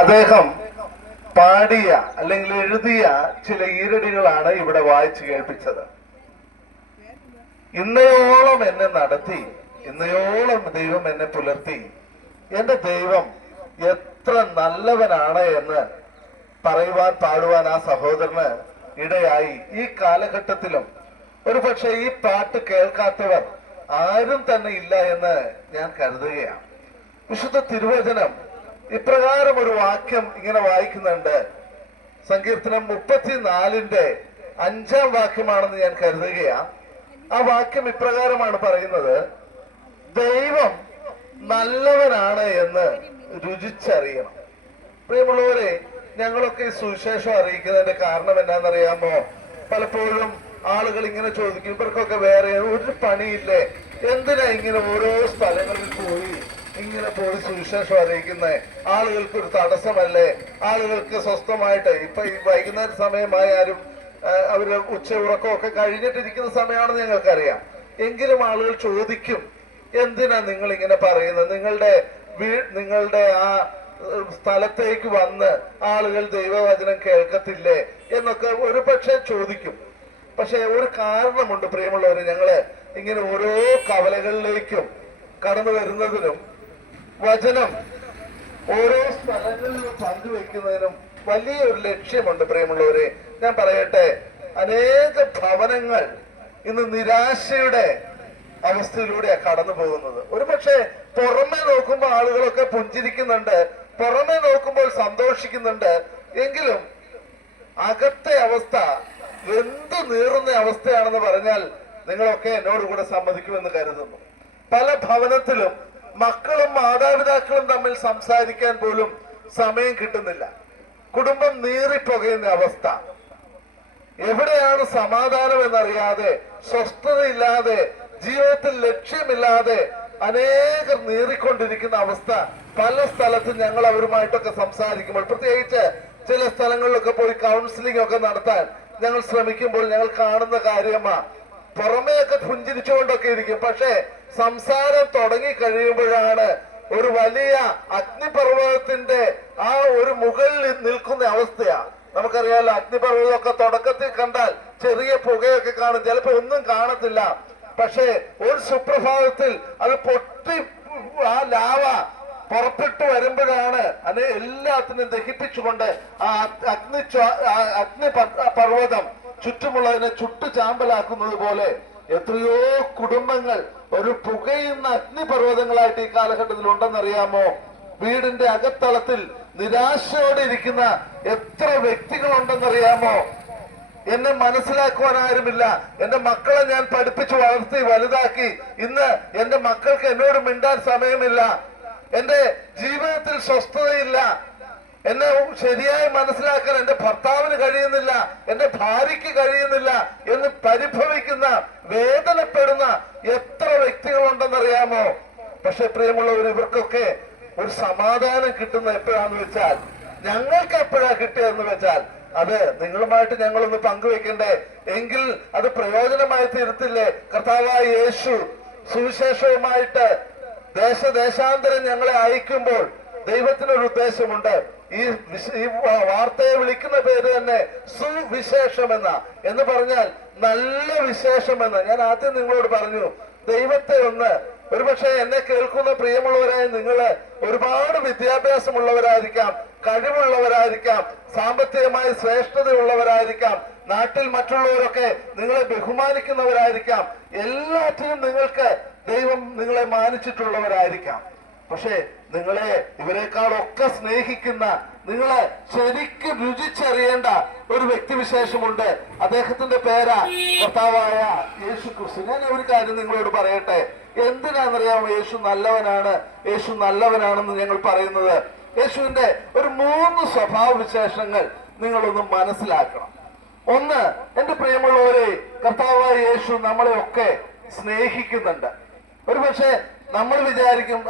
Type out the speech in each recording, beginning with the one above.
അദ്ദേഹം പാടിയ അല്ലെങ്കിൽ എഴുതിയ ചില ഈരടികളാണ് ഇവിടെ വായിച്ചു കേൾപ്പിച്ചത്. ഇന്നയോളം എന്നെ നടത്തി, ഇന്നയോളം ദൈവം എന്നെ പുലർത്തി, എന്റെ ദൈവം എത്ര നല്ലവനാണ് എന്ന് പറയുവാൻ പാടുവാൻ ആ സഹോദരന് ഇടയായി. ഈ കാലഘട്ടത്തിലും ഒരു പക്ഷെ ഈ പാട്ട് കേൾക്കാത്തവർ ആരും തന്നെ ഇല്ല എന്ന് ഞാൻ കരുതുകയാണ്. വിശുദ്ധ തിരുവചനം ഇപ്രകാരം ഒരു വാക്യം ഇങ്ങനെ വായിക്കുന്നുണ്ട്. സങ്കീർത്തനം 34-ന്റെ 5-ാം വാക്യമാണെന്ന് ഞാൻ കരുതുകയാണ്. ആ വാക്യം ഇപ്രകാരമാണ് പറയുന്നത്: ദൈവം നല്ലവനാണ് എന്ന് രുചിച്ചറിയണം. പ്രിയമുള്ളവരെ, ഞങ്ങളൊക്കെ ഈ സുവിശേഷം അറിയിക്കുന്നതിന്റെ കാരണം എന്താണെന്നറിയാമോ? പലപ്പോഴും ആളുകൾ ഇങ്ങനെ ചോദിക്കും, ഇവർക്കൊക്കെ വേറെ ഒരു പണിയില്ലേ, എന്തിനാ ഇങ്ങനെ ഓരോ സ്ഥലങ്ങളിൽ ഇങ്ങനെ പോയി സുവിശേഷം അറിയിക്കുന്നത്? ആളുകൾക്ക് ഒരു തടസ്സമല്ലേ? ആളുകൾക്ക് സ്വസ്ഥമായിട്ട് ഇപ്പൊ ഈ വൈകുന്നേര സമയമായാലും അവര് ഉച്ച ഉറക്കമൊക്കെ കഴിഞ്ഞിട്ടിരിക്കുന്ന സമയമാണെന്ന് ഞങ്ങൾക്കറിയാം. എങ്കിലും ആളുകൾ ചോദിക്കും, എന്തിനാ നിങ്ങൾ ഇങ്ങനെ പറയുന്നത്? നിങ്ങളുടെ ആ സ്ഥലത്തേക്ക് വന്ന് ആളുകൾ ദൈവവചനം കേൾക്കത്തില്ലേ എന്നൊക്കെ ഒരു പക്ഷെ ചോദിക്കും. പക്ഷെ ഒരു കാരണമുണ്ട് പ്രിയമുള്ളവര്, ഞങ്ങള് ഇങ്ങനെ ഓരോ കവലകളിലേക്കും കടന്നു വരുന്നതിനും വചനം ഓരോ സ്ഥലങ്ങളിലും പങ്കുവെക്കുന്നതിനും വലിയൊരു ലക്ഷ്യമുണ്ട് പ്രിയമുള്ളവരെ. ഞാൻ പറയട്ടെ, അനേക ഭവനങ്ങൾ ഇന്ന് നിരാശയുടെ അവസ്ഥയിലൂടെയാണ് കടന്നു പോകുന്നത്. ഒരു പക്ഷെ പുറമെ നോക്കുമ്പോൾ ആളുകളൊക്കെ പുഞ്ചിരിക്കുന്നുണ്ട്, പുറമെ നോക്കുമ്പോൾ സന്തോഷിക്കുന്നുണ്ട്, എങ്കിലും അകത്തെ അവസ്ഥ എന്ത് നീറുന്ന അവസ്ഥയാണെന്ന് പറഞ്ഞാൽ നിങ്ങളൊക്കെ എന്നോട് കൂടെ സമ്മതിക്കുമെന്ന് കരുതുന്നു. പല ഭവനത്തിലും മക്കളും മാതാപിതാക്കളും തമ്മിൽ സംസാരിക്കാൻ പോലും സമയം കിട്ടുന്നില്ല. കുടുംബം നീറിപ്പുകയുന്ന അവസ്ഥ. എവിടെയാണ് സമാധാനം എന്നറിയാതെ, സ്വസ്ഥതയില്ലാതെ, ജീവിതത്തിൽ ലക്ഷ്യമില്ലാതെ അനേകർ നീറിക്കൊണ്ടിരിക്കുന്ന അവസ്ഥ പല സ്ഥലത്തും ഞങ്ങൾ അവരുമായിട്ടൊക്കെ സംസാരിക്കുമ്പോൾ, പ്രത്യേകിച്ച് ചില സ്ഥലങ്ങളിലൊക്കെ പോയി കൗൺസിലിംഗ് ഒക്കെ നടത്താൻ ഞങ്ങൾ ശ്രമിക്കുമ്പോൾ ഞങ്ങൾ കാണുന്ന കാര്യമാ. പുറമെയൊക്കെ പുഞ്ചിരിച്ചുകൊണ്ടൊക്കെ ഇരിക്കും, പക്ഷെ സംസാരം തുടങ്ങി കഴിയുമ്പോഴാണ് ഒരു വലിയ അഗ്നിപർവ്വതത്തിന്റെ ആ ഒരു മുകളിൽ നിൽക്കുന്ന അവസ്ഥയാ. നമുക്കറിയാലോ, അഗ്നിപർവ്വതമൊക്കെ തുടക്കത്തിൽ കണ്ടാൽ ചെറിയ പുകയൊക്കെ കാണും, ചിലപ്പോ ഒന്നും കാണത്തില്ല. പക്ഷെ ഒരു സുപ്രഭാതത്തിൽ അത് പൊട്ടി ആ ലാവ പുറപ്പെട്ടു വരുമ്പോഴാണ് അതിനെ എല്ലാത്തിനും ദഹിപ്പിച്ചുകൊണ്ട് ആ അഗ്നി പർവ്വതം ചുറ്റുമുള്ളതിനെ ചുട്ടു ചാമ്പലാക്കുന്നത് പോലെ എത്രയോ കുടുംബങ്ങൾ ഒരു പുകയുന്ന അഗ്നിപർവ്വതങ്ങളായിട്ട് ഈ കാലഘട്ടത്തിൽ ഉണ്ടെന്നറിയാമോ? വീടിന്റെ അകത്തളത്തിൽ നിരാശയോടെ ഇരിക്കുന്ന എത്ര വ്യക്തികളുണ്ടെന്നറിയാമോ? എന്നെ മനസ്സിലാക്കുവാൻ ആരുമില്ല. എന്റെ മക്കളെ ഞാൻ പഠിപ്പിച്ചു വളർത്തി വലുതാക്കി, ഇന്ന് എന്റെ മക്കൾക്ക് എന്നോട് മിണ്ടാൻ സമയമില്ല, എന്റെ ജീവിതത്തിൽ സ്വസ്ഥതയില്ല, എന്നെ ശരിയായി മനസ്സിലാക്കാൻ എന്റെ ഭർത്താവിന് കഴിയുന്നില്ല, എന്റെ ഭാര്യയ്ക്ക് കഴിയുന്നില്ല എന്ന് പരിഭവിക്കുന്ന, വേദനപ്പെടുന്ന എത്ര വ്യക്തികളുണ്ടെന്നറിയാമോ? പക്ഷെ പ്രിയമുള്ളവർ, ഇവർക്കൊക്കെ ഒരു സമാധാനം കിട്ടുന്ന എപ്പോഴാന്ന് വെച്ചാൽ, ഞങ്ങൾക്ക് എപ്പോഴാ കിട്ടിയതെന്ന് വെച്ചാൽ, അത് നിങ്ങളുമായിട്ട് ഞങ്ങളൊന്ന് പങ്കുവെക്കണ്ടേ? എങ്കിൽ അത് പ്രയോജനമായി തീരത്തില്ലേ? കർത്താവായ യേശു സുവിശേഷവുമായിട്ട് ദേശാന്തരം ഞങ്ങളെ അയക്കുമ്പോൾ ദൈവത്തിനൊരു ഉദ്ദേശമുണ്ട്. ഈ വാർത്തയെ വിളിക്കുന്ന പേര് തന്നെ സുവിശേഷമെന്ന, എന്ന് പറഞ്ഞാൽ നല്ല വിശേഷമെന്ന്. ഞാൻ ആദ്യം നിങ്ങളോട് പറഞ്ഞു, ദൈവത്തെ ഒന്ന്, ഒരുപക്ഷെ എന്നെ കേൾക്കുന്ന പ്രിയമുള്ളവരായ നിങ്ങള് ഒരുപാട് വിദ്യാഭ്യാസമുള്ളവരായിരിക്കാം, കഴിവുള്ളവരായിരിക്കാം, സാമ്പത്തികമായി ശ്രേഷ്ഠതയുള്ളവരായിരിക്കാം, നാട്ടിൽ മറ്റുള്ളവരൊക്കെ നിങ്ങളെ ബഹുമാനിക്കുന്നവരായിരിക്കാം, എല്ലാറ്റിനും നിങ്ങൾക്ക് ദൈവം നിങ്ങളെ മാനിച്ചിട്ടുള്ളവരായിരിക്കാം. പക്ഷെ നിങ്ങളെ ഇവരെക്കാളൊക്കെ സ്നേഹിക്കുന്ന, നിങ്ങളെ ശരിക്കും രുചിച്ചറിയേണ്ട ഒരു വ്യക്തിവിശേഷമുണ്ട്. അദ്ദേഹത്തിന്റെ പേരാ കർത്താവായ യേശു ക്രിസ്തു. ഞാൻ ഒരു കാര്യം നിങ്ങളോട് പറയട്ടെ, എന്തിനാണെന്നറിയാമോ യേശു നല്ലവനാണ്, യേശു നല്ലവനാണെന്ന് ഞങ്ങൾ പറയുന്നത്? യേശുവിന്റെ ഒരു 3 സ്വഭാവ വിശേഷങ്ങൾ നിങ്ങളൊന്ന് മനസ്സിലാക്കണം. ഒന്ന്, എന്റെ പ്രിയമുള്ളവരെ, കർത്താവായ യേശു നമ്മളെയൊക്കെ സ്നേഹിക്കുന്നുണ്ട്. ഒരുപക്ഷെ നമ്മൾ വിചാരിക്കും,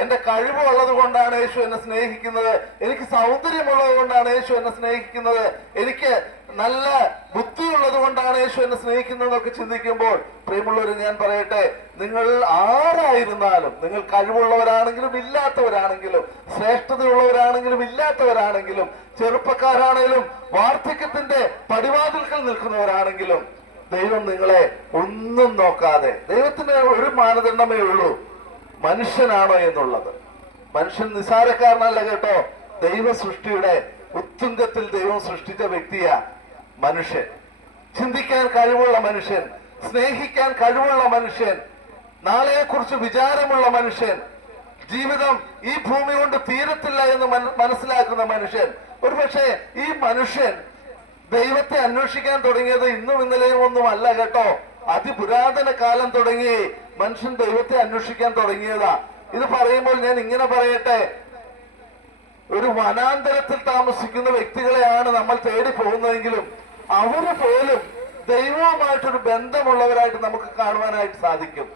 എന്റെ കഴിവുള്ളത് കൊണ്ടാണ് യേശു എന്നെ സ്നേഹിക്കുന്നത്, എനിക്ക് സൗന്ദര്യമുള്ളത് കൊണ്ടാണ് യേശു എന്നെ സ്നേഹിക്കുന്നത്, എനിക്ക് നല്ല ബുദ്ധിയുള്ളത് കൊണ്ടാണ് യേശു എന്നെ സ്നേഹിക്കുന്നതെന്നൊക്കെ ചിന്തിക്കുമ്പോൾ പ്രിയമുള്ളവർ, ഞാൻ പറയട്ടെ, നിങ്ങൾ ആരായിരുന്നാലും, നിങ്ങൾ കഴിവുള്ളവരാണെങ്കിലും ഇല്ലാത്തവരാണെങ്കിലും, ശ്രേഷ്ഠതയുള്ളവരാണെങ്കിലും ഇല്ലാത്തവരാണെങ്കിലും, ചെറുപ്പക്കാരാണെങ്കിലും വാർദ്ധക്യത്തിന്റെ പടിവാതിൽക്കൽ നിൽക്കുന്നവരാണെങ്കിലും, ദൈവം നിങ്ങളെ ഒന്നും നോക്കാതെ, ദൈവത്തിന് ഒരു മാനദണ്ഡമേ ഉള്ളൂ, മനുഷ്യനാണോ എന്നുള്ളത്. മനുഷ്യൻ നിസാരക്കാരനല്ല കേട്ടോ. ദൈവ സൃഷ്ടിയുടെ ഉത്തുംഗത്തിൽ ദൈവം സൃഷ്ടിച്ച വ്യക്തിയാ മനുഷ്യൻ. ചിന്തിക്കാൻ കഴിവുള്ള മനുഷ്യൻ, സ്നേഹിക്കാൻ കഴിവുള്ള മനുഷ്യൻ, നാളെയെ കുറിച്ച് വിചാരമുള്ള മനുഷ്യൻ, ജീവിതം ഈ ഭൂമി കൊണ്ട് തീരത്തില്ല എന്ന് മനസ്സിലാക്കുന്ന മനുഷ്യൻ. ഒരുപക്ഷെ ഈ മനുഷ്യൻ ദൈവത്തെ അന്വേഷിക്കാൻ തുടങ്ങിയത് ഇന്നും ഇന്നലെയും ഒന്നും അല്ല കേട്ടോ. അതിപുരാതന കാലം തുടങ്ങി മനുഷ്യൻ ദൈവത്തെ അന്വേഷിക്കാൻ തുടങ്ങിയതാ. ഇത് പറയുമ്പോൾ ഞാൻ ഇങ്ങനെ പറയട്ടെ, ഒരു വനാന്തരത്തിൽ താമസിക്കുന്ന വ്യക്തികളെയാണ് നമ്മൾ തേടി പോകുന്നതെങ്കിലും അവര് പോലും ദൈവവുമായിട്ടൊരു ബന്ധമുള്ളവരായിട്ട് നമുക്ക് കാണുവാനായിട്ട് സാധിക്കും.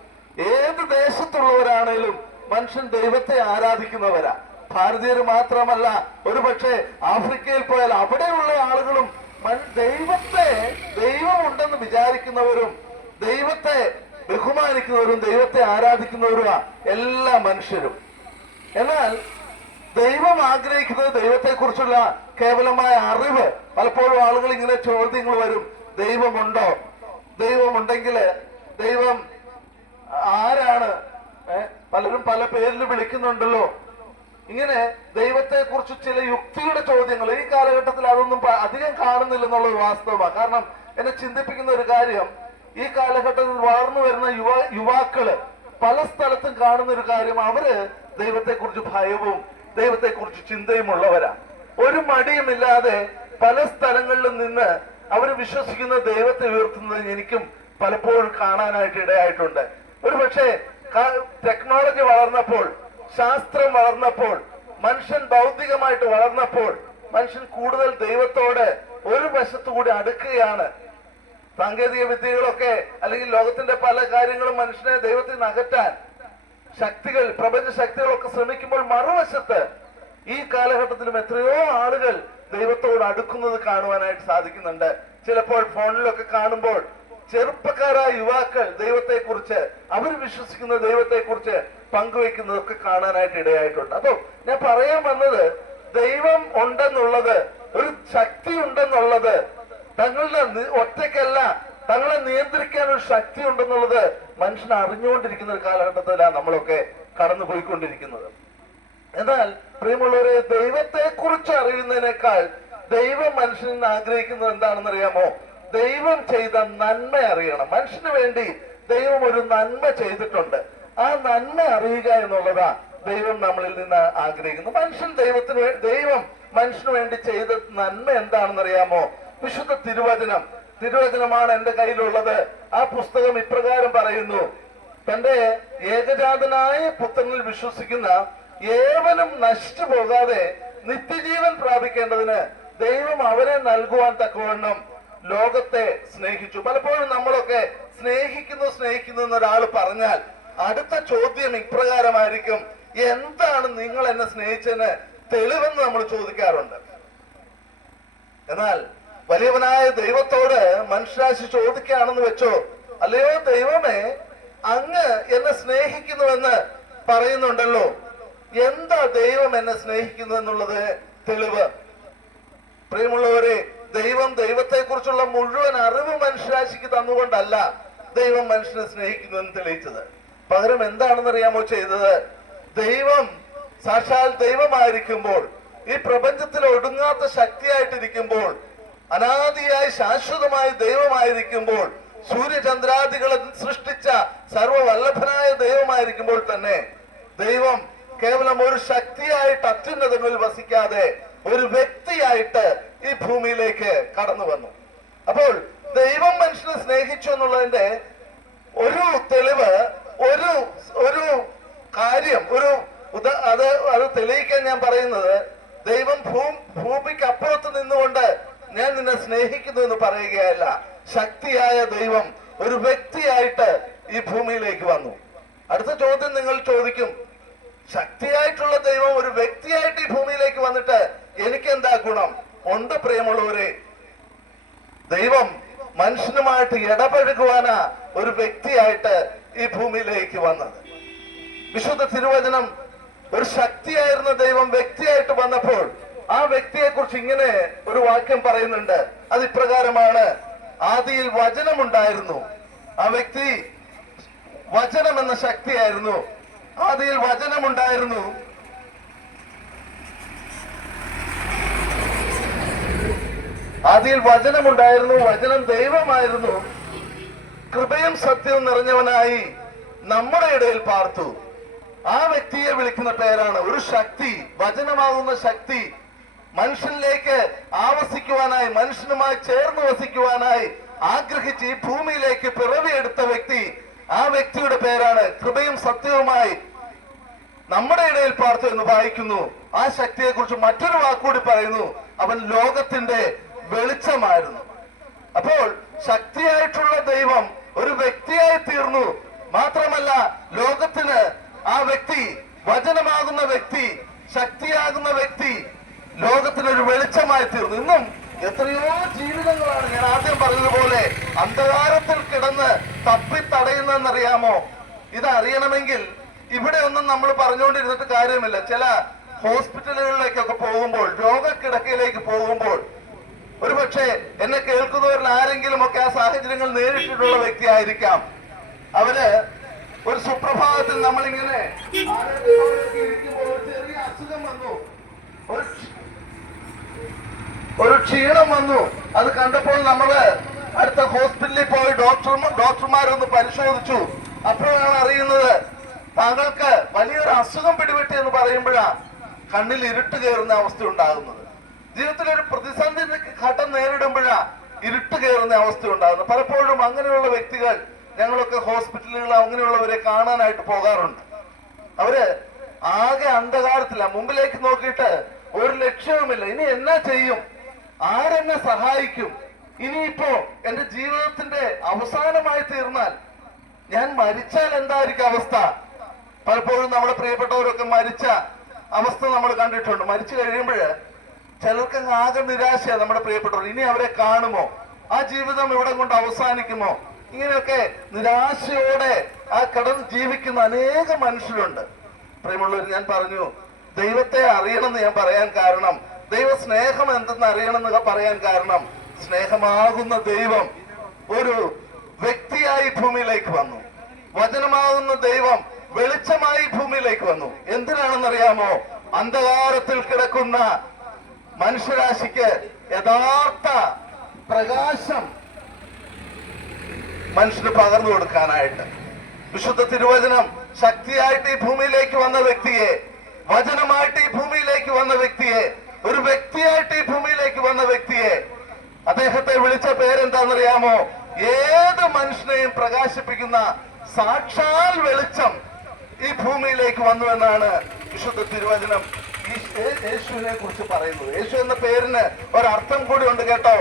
ഏത് ദേശത്തുള്ളവരാണേലും മനുഷ്യൻ ദൈവത്തെ ആരാധിക്കുന്നവരാ. ഭാരതീയർ മാത്രമല്ല, ഒരുപക്ഷെ ആഫ്രിക്കയിൽ പോയാൽ അവിടെയുള്ള ആളുകളും ദൈവമുണ്ടെന്ന് വിചാരിക്കുന്നവരും ദൈവത്തെ ബഹുമാനിക്കുന്നവരും ദൈവത്തെ ആരാധിക്കുന്നവരുമാ എല്ലാ മനുഷ്യരും. എന്നാൽ ദൈവം ആഗ്രഹിക്കുന്നത് ദൈവത്തെ കുറിച്ചുള്ള കേവലമായ അറിവ്. പലപ്പോഴും ആളുകൾ ഇങ്ങനെ ചോദ്യങ്ങൾ വരും, ദൈവമുണ്ടോ? ദൈവമുണ്ടെങ്കിൽ ദൈവം ആരാണ്? പലരും പല പേരിൽ വിളിക്കുന്നുണ്ടല്ലോ. ഇങ്ങനെ ദൈവത്തെ കുറിച്ച് ചില യുക്തിയുടെ ചോദ്യങ്ങൾ ഈ കാലഘട്ടത്തിൽ അതൊന്നും അധികം കാണുന്നില്ലെന്നുള്ളത് വാസ്തവമാണ്. കാരണം എന്നെ ചിന്തിപ്പിക്കുന്ന ഒരു കാര്യം, ഈ കാലഘട്ടത്തിൽ വളർന്നു വരുന്ന യുവാക്കള് പല സ്ഥലത്തും കാണുന്ന ഒരു കാര്യം, അവര് ദൈവത്തെ കുറിച്ച് ഭയവും ദൈവത്തെ കുറിച്ച് ചിന്തയും ഉള്ളവരാ. ഒരു മടിയുമില്ലാതെ പല സ്ഥലങ്ങളിലും നിന്ന് അവര് വിശ്വസിക്കുന്ന ദൈവത്തെ ഉയർത്തുന്നത് എനിക്കും പലപ്പോഴും കാണാനായിട്ട് ഇടയായിട്ടുണ്ട്. ഒരുപക്ഷെ ടെക്നോളജി വളർന്നപ്പോൾ, ശാസ്ത്രം വളർന്നപ്പോൾ, മനുഷ്യൻ ഭൗതികമായിട്ട് വളർന്നപ്പോൾ മനുഷ്യൻ കൂടുതൽ ദൈവത്തോട് ഒരു വശത്തുകൂടി അടുക്കുകയാണ്. സാങ്കേതിക വിദ്യകളൊക്കെ അല്ലെങ്കിൽ ലോകത്തിന്റെ പല കാര്യങ്ങളും മനുഷ്യനെ ദൈവത്തിൽ നിന്ന് അകറ്റാൻ ശക്തികൾ, പ്രപഞ്ച ശക്തികളൊക്കെ ശ്രമിക്കുമ്പോൾ മറുവശത്ത് ഈ കാലഘട്ടത്തിലും എത്രയോ ആളുകൾ ദൈവത്തോട് അടുക്കുന്നത് കാണുവാനായിട്ട് സാധിക്കുന്നുണ്ട്. ചിലപ്പോൾ ഫോണിലൊക്കെ കാണുമ്പോൾ ചെറുപ്പക്കാരായ യുവാക്കൾ ദൈവത്തെക്കുറിച്ച്, അവർ വിശ്വസിക്കുന്ന ദൈവത്തെക്കുറിച്ച് പങ്കുവെക്കുന്നതൊക്കെ കാണാനായിട്ട് ഇടയായിട്ടുണ്ട്. അപ്പൊ ഞാൻ പറയാൻ വന്നത്, ദൈവം ഉണ്ടെന്നുള്ളത്, ഒരു ശക്തി ഉണ്ടെന്നുള്ളത്, തങ്ങളുടെ ഒറ്റയ്ക്കല്ല, തങ്ങളെ നിയന്ത്രിക്കാൻ ഒരു ശക്തി ഉണ്ടെന്നുള്ളത് മനുഷ്യൻ അറിഞ്ഞുകൊണ്ടിരിക്കുന്ന ഒരു കാലഘട്ടത്തിലാണ് നമ്മളൊക്കെ കടന്നു പോയിക്കൊണ്ടിരിക്കുന്നത്. എന്നാൽ പ്രിയമുള്ളവരെ, ദൈവത്തെ കുറിച്ച് അറിയുന്നതിനേക്കാൾ ദൈവം മനുഷ്യനിൽ നിന്ന് ആഗ്രഹിക്കുന്നത് എന്താണെന്ന് അറിയാമോ? ദൈവം ചെയ്ത നന്മ അറിയണം. മനുഷ്യന് വേണ്ടി ദൈവം ഒരു നന്മ ചെയ്തിട്ടുണ്ട്. ആ നന്മ അറിയുക എന്നുള്ളതാ ദൈവം നമ്മളിൽ നിന്ന് ആഗ്രഹിക്കുന്നു. ദൈവം മനുഷ്യന് വേണ്ടി ചെയ്ത നന്മ എന്താണെന്ന് അറിയാമോ? വിശുദ്ധ തിരുവചനമാണ് എന്റെ കയ്യിലുള്ളത്. ആ പുസ്തകം ഇപ്രകാരം പറയുന്നു: തന്റെ ഏകജാതനായ പുത്രനിൽ വിശ്വസിക്കുന്ന ഏവനും നശിച്ചു പോകാതെ നിത്യജീവൻ പ്രാപിക്കേണ്ടതിന് ദൈവം അവരെ നൽകുവാൻ തക്കവണ്ണം ലോകത്തെ സ്നേഹിച്ചു. പലപ്പോഴും നമ്മളൊക്കെ സ്നേഹിക്കുന്നു എന്നൊരാൾ പറഞ്ഞാൽ അടുത്ത ചോദ്യം ഇപ്രകാരമായിരിക്കും: എന്താണ് നിങ്ങൾ എന്നെ സ്നേഹിച്ചതിന് തെളിവെന്ന് നമ്മൾ ചോദിക്കാറുണ്ട്. എന്നാൽ വലിയവനായ ദൈവത്തോട് മനുഷ്യരാശി ചോദിക്കുകയാണെന്ന് വെച്ചോ, അല്ലയോ ദൈവമേ, അങ്ങ് എന്നെ സ്നേഹിക്കുന്നുവെന്ന് പറയുന്നുണ്ടല്ലോ, എന്താ ദൈവം എന്നെ സ്നേഹിക്കുന്നു എന്നുള്ളത് തെളിവ്? പ്രിയമുള്ളവരെ, ദൈവം ദൈവത്തെ കുറിച്ചുള്ള മുഴുവൻ അറിവ് മനുഷ്യരാശിക്ക് തന്നുകൊണ്ടല്ല ദൈവം മനുഷ്യനെ സ്നേഹിക്കുന്നുവെന്ന് തെളിയിച്ചത്. പകരം എന്താണെന്ന് അറിയാമോ ചെയ്തത്? ദൈവം സാക്ഷാൽ ദൈവമായിരിക്കുമ്പോൾ, ഈ പ്രപഞ്ചത്തിൽ ഒടുങ്ങാത്ത ശക്തിയായിട്ടിരിക്കുമ്പോൾ, അനാദിയായി ശാശ്വതമായി ദൈവമായിരിക്കുമ്പോൾ, സൂര്യചന്ദ്രാദികളെ സൃഷ്ടിച്ച സർവവല്ലഭനായ ദൈവമായിരിക്കുമ്പോൾ തന്നെ ദൈവം കേവലം ഒരു ശക്തിയായിട്ട് അത്യുന്നതങ്ങളിൽ വസിക്കാതെ ഒരു വ്യക്തിയായിട്ട് ഈ ഭൂമിയിലേക്ക് കടന്നു വന്നു. അപ്പോൾ ദൈവം മനുഷ്യനെ സ്നേഹിച്ചു എന്നുള്ളതിന്റെ ഒരു തെളിവ്, ഒരു കാര്യം, അത് തെളിയിക്കാൻ ഞാൻ പറയുന്നത്, ദൈവം ഭൂമിക്ക് അപ്പുറത്ത് നിന്നുകൊണ്ട് ഞാൻ നിന്നെ സ്നേഹിക്കുന്നു എന്ന് പറയുകയല്ല. ശക്തിയായ ദൈവം ഒരു വ്യക്തിയായിട്ട് ഈ ഭൂമിയിലേക്ക് വന്നു. അടുത്ത ചോദ്യം നിങ്ങൾ ചോദിക്കും, ശക്തിയായിട്ടുള്ള ദൈവം ഒരു വ്യക്തിയായിട്ട് ഈ ഭൂമിയിലേക്ക് വന്നിട്ട് എനിക്കെന്താ ഗുണം? ഉണ്ട് പ്രിയമുള്ളവരെ. ദൈവം മനുഷ്യനുമായിട്ട് ഇടപഴകുവാനാ ഒരു വ്യക്തിയായിട്ട് ഈ ഭൂമിയിലേക്ക് വന്നത്. വിശുദ്ധ തിരുവചനം ഒരു ശക്തിയായിരുന്ന ദൈവം വ്യക്തിയായിട്ട് വന്നപ്പോൾ ആ വ്യക്തിയെ കുറിച്ച് ഇങ്ങനെ ഒരു വാക്യം പറയുന്നുണ്ട്. അത് ഇപ്രകാരമാണ്: ആദിയിൽ വചനമുണ്ടായിരുന്നു. ആ വ്യക്തി വചനം എന്ന ശക്തിയായിരുന്നു. ആദിയിൽ വചനമുണ്ടായിരുന്നു. ആദിയിൽ വചനമുണ്ടായിരുന്നു. വചനം ദൈവമായിരുന്നു. കൃപയും സത്യവും നിറഞ്ഞവനായി നമ്മുടെ ഇടയിൽ പാർത്തു. ആ വ്യക്തിയെ വിളിക്കുന്ന പേരാണ് ഒരു ശക്തി. വചനമാകുന്ന ശക്തി മനുഷ്യനിലേക്ക് ആവസിക്കുവാനായി, മനുഷ്യനുമായി ചേർന്ന് വസിക്കുവാനായി ആഗ്രഹിച്ച് ഈ ഭൂമിയിലേക്ക് പിറവിയെടുത്ത വ്യക്തി. ആ വ്യക്തിയുടെ പേരാണ് കൃപയും സത്യവുമായി നമ്മുടെ ഇടയിൽ പാർത്തു എന്ന് വായിക്കുന്നു. ആ ശക്തിയെ കുറിച്ച് മറ്റൊരു വാക്കുകൂടി പറയുന്നു: അവൻ ലോകത്തിന്റെ വെളിച്ചമായിരുന്നു. അപ്പോൾ ശക്തിയായിട്ടുള്ള ദൈവം ഒരു വ്യക്തിയായി തീർന്നു. മാത്രമല്ല, ലോകത്തിന് ആ വ്യക്തി, വചനമാകുന്ന വ്യക്തി, ശക്തിയാകുന്ന വ്യക്തി ലോകത്തിനൊരു വെളിച്ചമായി തീർന്നു. ഇന്നും എത്രയോ ജീവിതങ്ങളാണ്, ഞാൻ ആദ്യം പറഞ്ഞതുപോലെ, അന്ധകാരത്തിൽ കിടന്ന് തപ്പിത്തടയുന്നറിയാമോ? ഇതറിയണമെങ്കിൽ ഇവിടെ ഒന്നും നമ്മൾ പറഞ്ഞുകൊണ്ടിരുന്നിട്ട് കാര്യമില്ല. ചില ഹോസ്പിറ്റലുകളിലേക്കൊക്കെ പോകുമ്പോൾ, രോഗക്കിടക്കയിലേക്ക് പോകുമ്പോൾ, ഒരുപക്ഷെ എന്നെ കേൾക്കുന്നവരിൽ ആരെങ്കിലും ഒക്കെ ആ സാഹചര്യങ്ങൾ നേരിട്ടിട്ടുള്ള വ്യക്തി ആയിരിക്കാം. അവര് ഒരു സുപ്രഭാതത്തിൽ നമ്മളിങ്ങനെ ഇരിക്കുമ്പോൾ ചെറിയ അസുഖം വന്നു, ഒരു ക്ഷീണം വന്നു. അത് കണ്ടപ്പോൾ നമ്മള് അടുത്ത ഹോസ്പിറ്റലിൽ പോയി ഡോക്ടർമാരൊന്ന് പരിശോധിച്ചു. അപ്പോഴാണ് അറിയുന്നത് താങ്കൾക്ക് വലിയൊരു അസുഖം പിടിപെട്ടി എന്ന് പറയുമ്പോഴാ കണ്ണിൽ ഇരുട്ട് കയറുന്ന അവസ്ഥ ഉണ്ടാകുന്നത്. ജീവിതത്തിൽ ഒരു പ്രതിസന്ധി ഘട്ടം നേരിടുമ്പോഴാ ഇരുട്ട് കയറുന്ന അവസ്ഥ ഉണ്ടാകുന്നത്. പലപ്പോഴും അങ്ങനെയുള്ള വ്യക്തികൾ, ഞങ്ങളൊക്കെ ഹോസ്പിറ്റലുകൾ അങ്ങനെയുള്ളവരെ കാണാനായിട്ട് പോകാറുണ്ട്. അവര് ആകെ അന്ധകാരത്തില, മുമ്പിലേക്ക് നോക്കിയിട്ട് ഒരു ലക്ഷ്യവുമില്ല. ഇനി എന്നാ ചെയ്യും, ആരെന്നെ സഹായിക്കും, ഇനിയിപ്പോ എന്റെ ജീവിതത്തിന്റെ അവസാനമായി തീർന്നാൽ ഞാൻ മരിച്ചാൽ എന്തായിരിക്കും അവസ്ഥ? പലപ്പോഴും നമ്മുടെ പ്രിയപ്പെട്ടവരൊക്കെ മരിച്ച അവസ്ഥ നമ്മൾ കണ്ടിട്ടുണ്ട്. മരിച്ചു കഴിയുമ്പോൾ ചിലർക്ക് ആകെ നിരാശയാണ്. നമ്മുടെ പ്രിയപ്പെട്ടവർ ഇനി അവരെ കാണുമോ, ആ ജീവിതം ഇവിടെ കൊണ്ട് അവസാനിക്കുമോ, ഇങ്ങനെയൊക്കെ നിരാശയോടെ ആ കടന്ന് ജീവിക്കുന്ന അനേക മനുഷ്യരുണ്ട്. പ്രിയമുള്ളവർ, ഞാൻ പറഞ്ഞു ദൈവത്തെ അറിയണമെന്ന് ഞാൻ പറയാൻ കാരണം, ദൈവ സ്നേഹം എന്തെന്ന് അറിയണമെന്ന് പറയാൻ കാരണം, സ്നേഹമാകുന്ന ദൈവം ഒരു വ്യക്തിയായി ഭൂമിയിലേക്ക് വന്നു. വചനമാകുന്ന ദൈവം വെളിച്ചമായി ഭൂമിയിലേക്ക് വന്നു. എന്തിനാണെന്നറിയാമോ? അന്ധകാരത്തിൽ കിടക്കുന്ന മനുഷ്യരാശിക്ക് യഥാർത്ഥ പ്രകാശം മനുഷ്യന് പകർന്നു കൊടുക്കാനായിട്ട്. വിശുദ്ധ തിരുവചനം ശക്തിയായിട്ട് ഈ ഭൂമിയിലേക്ക് വന്ന വ്യക്തിയെ, വചനമായിട്ട് ഈ ഭൂമിയിലേക്ക് വന്ന വ്യക്തിയെ, ഒരു വ്യക്തിയായിട്ട് ഈ ഭൂമിയിലേക്ക് വന്ന വ്യക്തിയെ, അദ്ദേഹത്തെ വിളിച്ച പേരെന്താണെന്നറിയാമോ? ഏത് മനുഷ്യനെയും പ്രകാശിപ്പിക്കുന്ന സാക്ഷാൽ വെളിച്ചം ഈ ഭൂമിയിലേക്ക് വന്നു എന്നാണ് വിശുദ്ധ തിരുവചനം യേശുവിനെ കുറിച്ച് പറയുന്നത്. യേശു എന്ന പേരിന് ഒരർത്ഥം കൂടി ഉണ്ട് കേട്ടോ,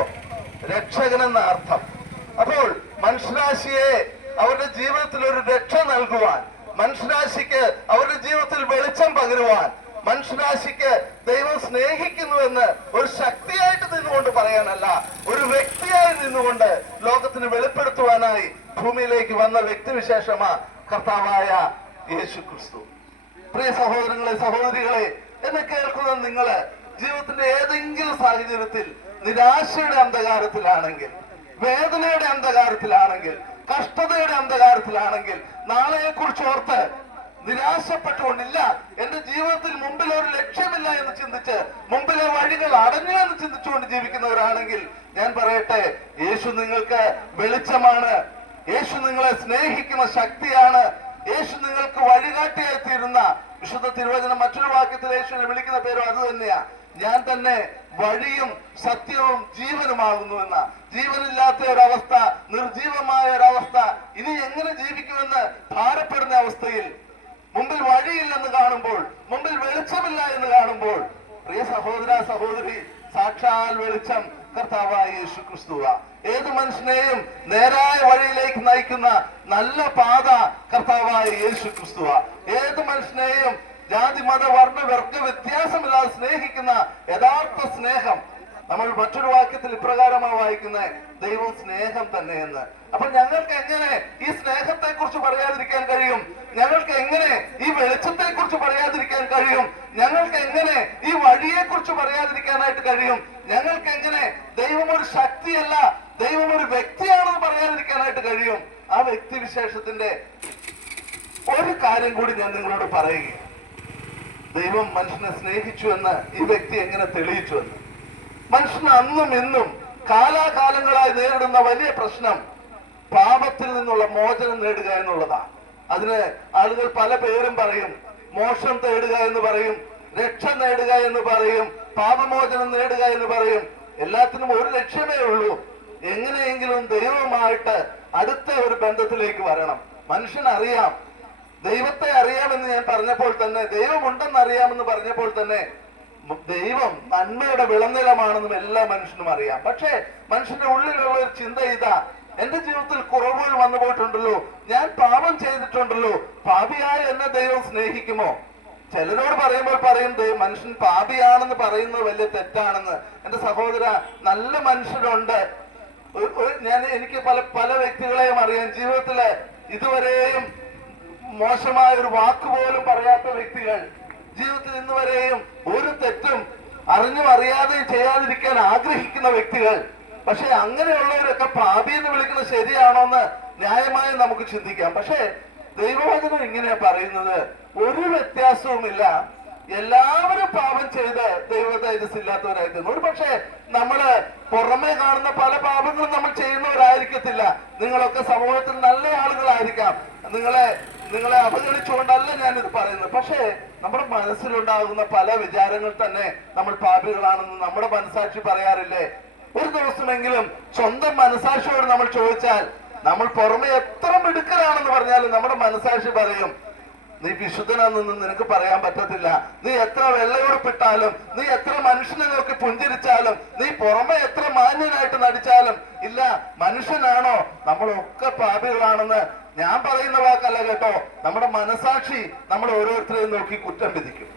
രക്ഷകൻ എന്ന അർത്ഥം. അപ്പോൾ മനുഷ്യരാശിയെ അവരുടെ ജീവിതത്തിൽ ഒരു രക്ഷ നൽകുവാൻ, മനുഷ്യരാശിക്ക് അവരുടെ ജീവിതത്തിൽ വെളിച്ചം പകരുവാൻ, മനുഷ്യരാശിക്ക് ദൈവം സ്നേഹിക്കുന്നുവെന്ന് ഒരു ശക്തിയായിട്ട് നിന്നുകൊണ്ട് പറയാനല്ല, ഒരു വ്യക്തിയായി നിന്നുകൊണ്ട് ലോകത്തിന് വെളിപ്പെടുത്തുവാനായി ഭൂമിയിലേക്ക് വന്ന വ്യക്തിവിശേഷമാ കർത്താവായ യേശു ക്രിസ്തു. പ്രിയ സഹോദരങ്ങളെ, സഹോദരികളെ, എന്നെ കേൾക്കുന്ന നിങ്ങള് ജീവിതത്തിന്റെ ഏതെങ്കിലും സാഹചര്യത്തിൽ നിരാശയുടെ അന്ധകാരത്തിലാണെങ്കിൽ, വേദനയുടെ അന്ധകാരത്തിലാണെങ്കിൽ, കഷ്ടതയുടെ അന്ധകാരത്തിലാണെങ്കിൽ, നാളെയെ കുറിച്ച് ഓർത്ത് നിരാശപ്പെട്ടുകൊണ്ടില്ല, എന്റെ ജീവിതത്തിൽ മുമ്പിൽ ഒരു ലക്ഷ്യമില്ല എന്ന് ചിന്തിച്ച്, മുമ്പിലെ വഴികൾ അടഞ്ഞു എന്ന് ചിന്തിച്ചുകൊണ്ട് ജീവിക്കുന്നവരാണെങ്കിൽ ഞാൻ പറയട്ടെ, യേശു നിങ്ങൾക്ക് വെളിച്ചമാണ്. യേശു നിങ്ങളെ സ്നേഹിക്കുന്ന ശക്തിയാണ്. യേശു നിങ്ങൾക്ക് വഴികാട്ടിയായി തീരുന്ന, വിശുദ്ധ തിരുവചനം മറ്റൊരു വാക്യത്തിൽ യേശുവിനെ വിളിക്കുന്ന പേരും അത് തന്നെയാ, ഞാൻ തന്നെ വഴിയും സത്യവും ജീവനുമാകുന്നു എന്ന. ജീവനില്ലാത്ത ഒരവസ്ഥ, നിർജീവമായ ഒരവസ്ഥ, ഇനി എങ്ങനെ ജീവിക്കുമെന്ന് ഭാരപ്പെടുന്ന അവസ്ഥയിൽ, മുമ്പിൽ വഴിയില്ലെന്ന് കാണുമ്പോൾ, മുമ്പിൽ വെളിച്ചമില്ല എന്ന് കാണുമ്പോൾ, പ്രിയ സഹോദര സഹോദരി, സാക്ഷാൽ വെളിച്ചം കർത്താവായ യേശു ക്രിസ്തുവ. ഏത് മനുഷ്യനെയും നേരായ വഴിയിലേക്ക് നയിക്കുന്ന നല്ല പാത കർത്താവായ യേശു ക്രിസ്തുവ. ഏത് മനുഷ്യനെയും ജാതി മത വർണ്ണ വർഗ വ്യത്യാസമില്ലാതെ സ്നേഹിക്കുന്ന യഥാർത്ഥ സ്നേഹം നമ്മൾ മറ്റൊരു വാക്യത്തിൽ ഇപ്രകാരമാണ് വായിക്കുന്നത്, ദൈവം സ്നേഹം തന്നെയെന്ന്. അപ്പൊ ഞങ്ങൾക്ക് എങ്ങനെ ഈ സ്നേഹത്തെ കുറിച്ച് പറയാതിരിക്കാൻ കഴിയും? ഞങ്ങൾക്ക് എങ്ങനെ ഈ വെളിച്ചത്തെ കുറിച്ച് പറയാതിരിക്കാൻ കഴിയും? ഞങ്ങൾക്ക് എങ്ങനെ ഈ വഴിയെ കുറിച്ച് പറയാതിരിക്കാനായിട്ട് കഴിയും? ഞങ്ങൾക്ക് എങ്ങനെ ദൈവം ഒരു ശക്തിയല്ല, ദൈവം ഒരു വ്യക്തിയാണെന്ന് പറയാതിരിക്കാനായിട്ട് കഴിയും? ആ വ്യക്തി വിശേഷത്തിന്റെ ഒരു കാര്യം കൂടി ഞാൻ നിങ്ങളോട് പറയുകയാണ്. ദൈവം മനുഷ്യനെ സ്നേഹിച്ചു എന്ന് ഈ വ്യക്തി എങ്ങനെ തെളിയിച്ചു എന്ന്. മനുഷ്യന് അന്നും ഇന്നും കാലാകാലങ്ങളായി നേരിടുന്ന വലിയ പ്രശ്നം പാപത്തിൽ നിന്നുള്ള മോചനം നേടുക എന്നുള്ളതാണ്. അതിന് ആളുകൾ പല പേരും പറയും. മോക്ഷം തേടുക എന്ന് പറയും, രക്ഷ നേടുക എന്ന് പറയും, പാപമോചനം നേടുക എന്ന് പറയും. എല്ലാത്തിനും ഒരു ലക്ഷ്യമേ ഉള്ളൂ, എങ്ങനെയെങ്കിലും ദൈവവുമായിട്ട് അടുത്ത ഒരു ബന്ധത്തിലേക്ക് വരണം. മനുഷ്യനറിയാം, ദൈവത്തെ അറിയാമെന്ന് ഞാൻ പറഞ്ഞപ്പോൾ തന്നെ, ദൈവമുണ്ടെന്ന് അറിയാമെന്ന് പറഞ്ഞപ്പോൾ തന്നെ, ദൈവം നന്മയുടെ വിളനിലമാണെന്നും എല്ലാ മനുഷ്യനും അറിയാം. പക്ഷേ മനുഷ്യന്റെ ഉള്ളിലുള്ള ഒരു ചിന്ത ഇതാ, എന്റെ ജീവിതത്തിൽ കുറവുകൾ വന്നു പോയിട്ടുണ്ടല്ലോ, ഞാൻ പാപം ചെയ്തിട്ടുണ്ടല്ലോ, പാപിയായ എന്നെ ദൈവം സ്നേഹിക്കുമോ? ചിലരോട് പറയുമ്പോൾ പറയും മനുഷ്യൻ പാപിയാണെന്ന് പറയുന്നത് വലിയ തെറ്റാണെന്ന്. എന്റെ സഹോദര, നല്ല മനുഷ്യരുണ്ട്. എനിക്ക് പല വ്യക്തികളെയും അറിയാം. ജീവിതത്തില് ഇതുവരെയും മോശമായ ഒരു വാക്കുപോലും പറയാത്ത വ്യക്തികൾ, ജീവിതത്തിൽ ഇന്ന് വരെയും ഒരു തെറ്റും അറിഞ്ഞും അറിയാതെയും ചെയ്യാതിരിക്കാൻ ആഗ്രഹിക്കുന്ന വ്യക്തികൾ. പക്ഷെ അങ്ങനെയുള്ളവരൊക്കെ പാപി എന്ന് വിളിക്കുന്നത് ശരിയാണോ എന്ന് ന്യായമായി നമുക്ക് ചിന്തിക്കാം. പക്ഷെ ദൈവവചനം ഇങ്ങനെയാ പറയുന്നത്, ഒരു വ്യത്യാസവുമില്ല, എല്ലാവരും പാപം ചെയ്ത് ദൈവ തേജസ്സില്ലാത്തവരായി തീർന്നു. ഒരു പക്ഷേ നമ്മള് പുറമെ കാണുന്ന പല പാപങ്ങളും നമ്മൾ ചെയ്യുന്നവരായിരിക്കത്തില്ല. നിങ്ങളൊക്കെ സമൂഹത്തിൽ നല്ല ആളുകളായിരിക്കാം. നിങ്ങളെ അവഗണിച്ചുകൊണ്ടല്ല ഞാനിത് പറയുന്നത്. പക്ഷേ നമ്മുടെ മനസ്സിലുണ്ടാകുന്ന പല വിചാരങ്ങൾ തന്നെ നമ്മൾ പാപികളാണെന്ന് നമ്മുടെ മനസാക്ഷി പറയാറില്ലേ? ഒരു ദിവസമെങ്കിലും സ്വന്തം മനസാക്ഷിയോട് നമ്മൾ ചോദിച്ചാൽ, നമ്മൾ പുറമെ എത്ര മിടുക്കലാണെന്ന് പറഞ്ഞാലും നമ്മുടെ മനസാക്ഷി പറയും, നീ വിശുദ്ധനാണെന്നൊന്നും നിനക്ക് പറയാൻ പറ്റത്തില്ല. നീ എത്ര വെള്ളയുടുപ്പിട്ടാലും, നീ എത്ര മനുഷ്യനെ നോക്കി പുഞ്ചിരിച്ചാലും, നീ പുറമെ എത്ര മാന്യനായിട്ട് നടിച്ചാലും ഇല്ല, മനുഷ്യനാണോ? നമ്മളൊക്കെ പാപികളാണെന്ന് ഞാൻ പറയുന്ന വാക്കല്ല കേട്ടോ, നമ്മുടെ മനസാക്ഷി നമ്മൾ ഓരോരുത്തരെയും നോക്കി കുറ്റം വിധിക്കും.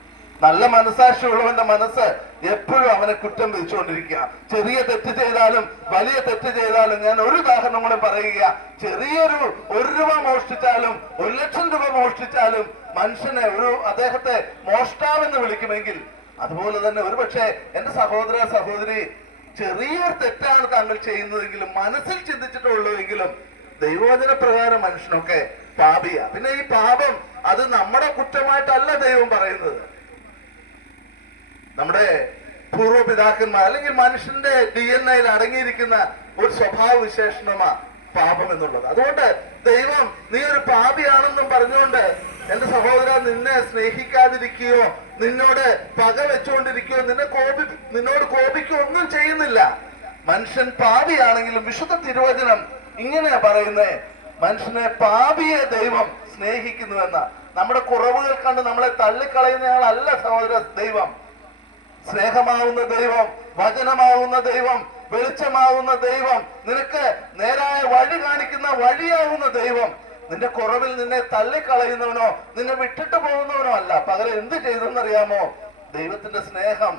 നല്ല മനസാക്ഷി ഉള്ളവന്റെ മനസ്സ് എപ്പോഴും അവനെ കുറ്റം വിധിച്ചുകൊണ്ടിരിക്കുക. ചെറിയ തെറ്റ് ചെയ്താലും വലിയ തെറ്റ് ചെയ്താലും, ഞാൻ ഒരു ഉദാഹരണം കൂടെ പറയുക, ചെറിയൊരു 1 രൂപ മോഷ്ടിച്ചാലും 1,00,000 രൂപ മോഷ്ടിച്ചാലും മനുഷ്യനെ അദ്ദേഹത്തെ മോഷ്ടാവെന്ന് വിളിക്കുമെങ്കിൽ, അതുപോലെ തന്നെ ഒരുപക്ഷെ എന്റെ സഹോദര സഹോദരി, ചെറിയൊരു തെറ്റാണ് താങ്കൾ ചെയ്യുന്നതെങ്കിലും മനസ്സിൽ ചിന്തിച്ചിട്ടുള്ളൂവെങ്കിലും ദൈവവചന പ്രകാരം മനുഷ്യനൊക്കെ പാപിയാ. പിന്നെ ഈ പാപം അത് നമ്മുടെ കുറ്റമായിട്ടല്ല ദൈവം പറയുന്നത്. നമ്മുടെ പൂർവ്വപിതാക്കന്മാർ അല്ലെങ്കിൽ മനുഷ്യന്റെ DNA അടങ്ങിയിരിക്കുന്ന ഒരു സ്വഭാവ വിശേഷണമാ പാപം എന്നുള്ളത്. അതുകൊണ്ട് ദൈവം നീ ഒരു പാപിയാണെന്നും പറഞ്ഞുകൊണ്ട് എന്റെ സഹോദര നിന്നെ സ്നേഹിക്കാതിരിക്കുകയോ നിന്നോട് പക വെച്ചുകൊണ്ടിരിക്കുകയോ നിന്നോട് കോപിക്കുകയോ ഒന്നും ചെയ്യുന്നില്ല. മനുഷ്യൻ പാപിയാണെങ്കിലും വിശുദ്ധ തിരുവചനം ഇങ്ങനെയാ പറയുന്നത്, മനുഷ്യനെ പാപിയെ ദൈവം സ്നേഹിക്കുന്നുവെന്ന. നമ്മുടെ കുറവുകൾ കണ്ട് നമ്മളെ തള്ളിക്കളയുന്നയാളല്ല സഹോദര ദൈവം. സ്നേഹമാവുന്ന ദൈവം, വചനമാവുന്ന ദൈവം, വെളിച്ചമാവുന്ന ദൈവം, നിനക്ക് നേരായ വഴി കാണിക്കുന്ന വഴിയാവുന്ന ദൈവം നിന്റെ കുറവിൽ നിന്നെ തള്ളിക്കളയുന്നവനോ നിന്നെ വിട്ടിട്ട് പോകുന്നവനോ അല്ല. പകരം എന്ത് ചെയ്തെന്നറിയാമോ? ദൈവത്തിന്റെ സ്നേഹം